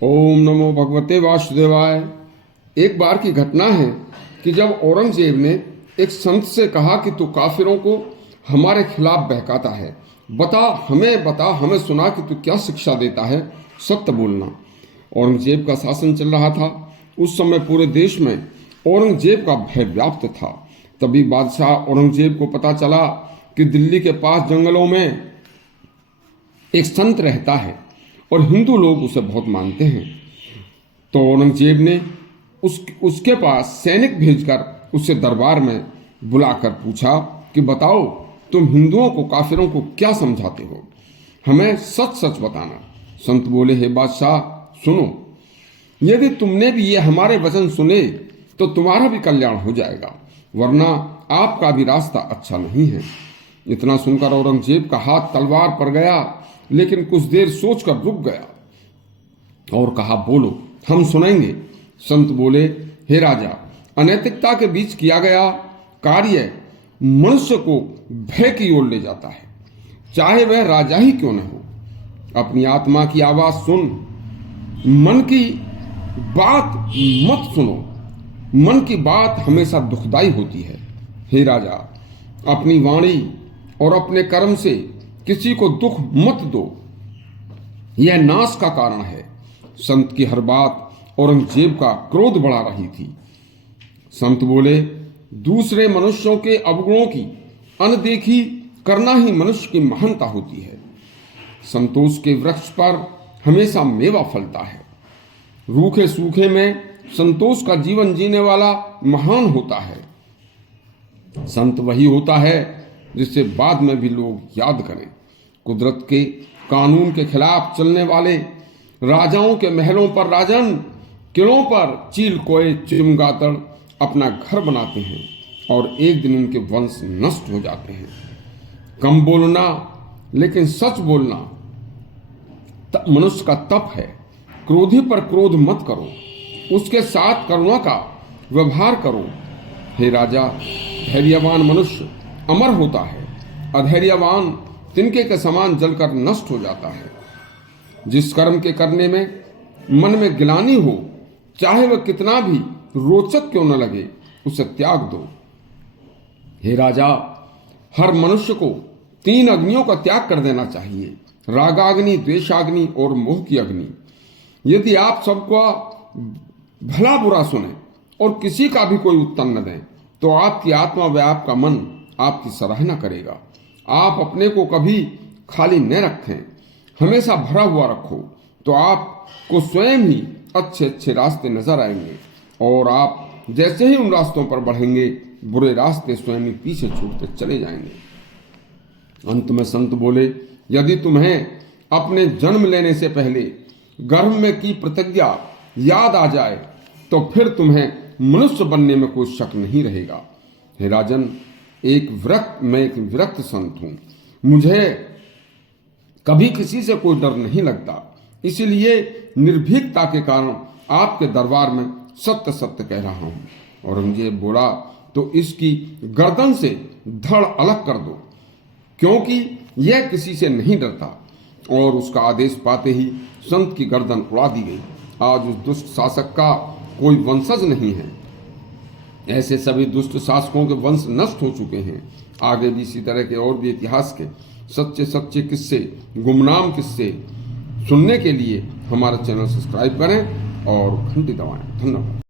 ओम नमो भगवते वासुदेवाय। एक बार की घटना है कि जब औरंगजेब ने एक संत से कहा कि तू काफिरों को हमारे खिलाफ बहकाता है, बता हमें सुना कि तू क्या शिक्षा देता है, सत्य बोलना। औरंगजेब का शासन चल रहा था। उस समय पूरे देश में औरंगजेब का भय व्याप्त था। तभी बादशाह औरंगजेब को पता चला कि दिल्ली के पास जंगलों में एक संत रहता है और हिंदू लोग उसे बहुत मानते हैं। तो औरंगजेब ने उसके पास सैनिक भेजकर उसे दरबार में बुलाकर पूछा कि बताओ, तुम हिंदुओं को काफिरों को क्या समझाते हो, हमें सच सच बताना। संत बोले, हे बादशाह सुनो, यदि तुमने भी ये हमारे वचन सुने तो तुम्हारा भी कल्याण हो जाएगा, वरना आपका भी रास्ता अच्छा नहीं है। इतना सुनकर औरंगजेब का हाथ तलवार पर गया, लेकिन कुछ देर सोचकर रुक गया और कहा, बोलो, हम सुनेंगे। संत बोले, हे राजा, अनैतिकता के बीच किया गया कार्य मनुष्य को भय की ओर ले जाता है, चाहे वह राजा ही क्यों न हो। अपनी आत्मा की आवाज सुन, मन की बात मत सुनो। मन की बात हमेशा दुखदाई होती है। हे राजा, अपनी वाणी और अपने कर्म से किसी को दुख मत दो, यह नाश का कारण है। संत की हर बात औरंगजेब का क्रोध बढ़ा रही थी। संत बोले, दूसरे मनुष्यों के अवगुणों की अनदेखी करना ही मनुष्य की महानता होती है। संतोष के वृक्ष पर हमेशा मेवा फलता है। रूखे सूखे में संतोष का जीवन जीने वाला महान होता है। संत वही होता है जिससे बाद में भी लोग याद करें। कुदरत के कानून के खिलाफ चलने वाले राजाओं के महलों पर राजन, किलों पर चील कोए चिमगादड़ अपना घर बनाते हैं और एक दिन उनके वंश नष्ट हो जाते हैं। कम बोलना लेकिन सच बोलना मनुष्य का तप है। क्रोधी पर क्रोध मत करो, उसके साथ करुणा का व्यवहार करो। हे राजा, धैर्यवान मनुष्य अमर होता है, अधैर्यवान तिनके के समान जलकर नष्ट हो जाता है। जिस कर्म के करने में मन में गिलानी हो, चाहे वह कितना भी रोचक क्यों न लगे, उसे त्याग दो। हे राजा, हर मनुष्य को 3 अग्नियों का त्याग कर देना चाहिए, रागाग्नि, द्वेषाग्नि और मोह की अग्नि। यदि आप सबका भला बुरा सुने और किसी का भी कोई उत्तर न दें, तो आपकी आत्मा व आपका मन आपकी सराहना करेगा। आप अपने को कभी खाली न रखें, हमेशा भरा हुआ रखो, तो आपको स्वयं ही अच्छे अच्छे रास्ते नजर आएंगे और आप जैसे ही उन रास्तों पर बढ़ेंगे, बुरे रास्ते स्वयं ही पीछे छूटते चले जाएंगे। अंत में संत बोले, यदि तुम्हें अपने जन्म लेने से पहले गर्भ में की प्रतिज्ञा याद आ जाए, तो फिर तुम्हें मनुष्य बनने में कोई शक नहीं रहेगा। हे राजन, मैं एक विरक्त संत हूं, मुझे कभी किसी से कोई डर नहीं लगता, इसीलिए निर्भीकता के कारण आपके दरबार में सत्य सत्य कह रहा हूं। औरंगजेब बोला, तो इसकी गर्दन से धड़ अलग कर दो, क्योंकि यह किसी से नहीं डरता। और उसका आदेश पाते ही संत की गर्दन उड़ा दी गई। आज उस दुष्ट शासक का कोई वंशज नहीं है। ऐसे सभी दुष्ट शासकों के वंश नष्ट हो चुके हैं। आगे भी इसी तरह के और भी इतिहास के सच्चे सच्चे किस्से, गुमनाम किस्से सुनने के लिए हमारा चैनल सब्सक्राइब करें और घंटी दबाएं। धन्यवाद।